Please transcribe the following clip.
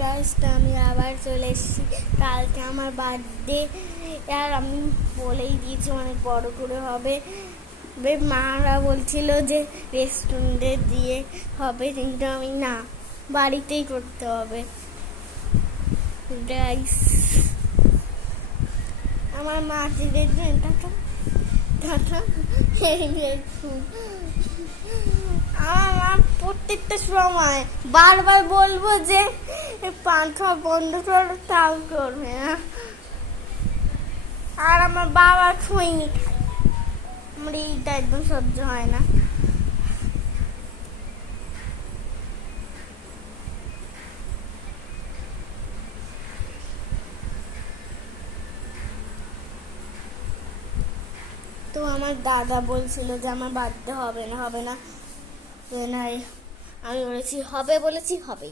Guys, আমি আবার চলে এসেছি। কালকে আমার বার্থডে, আর আমি বলেই দিয়েছি অনেক বড় করে হবে। মারা বলছিল যে রেস্টুরেন্টে দিয়ে হবে, কিন্তু আমি না, বাড়িতেই করতে হবে। গাইস, আমার মা যে দেখবেন, টাটা টাটা। আমার মা প্রত্যেকটা সময় বারবার বলবো যে পাখা বন্ধ করো, তাও করবে না। আর আমার বাবা খৈনি খায়, আমার এইটা একদম সহ্য হয় না। তো আমার দাদা বলছিল যে আমার বার্থডে হবে না, আমি বলেছি হবে, বলেছি হবে।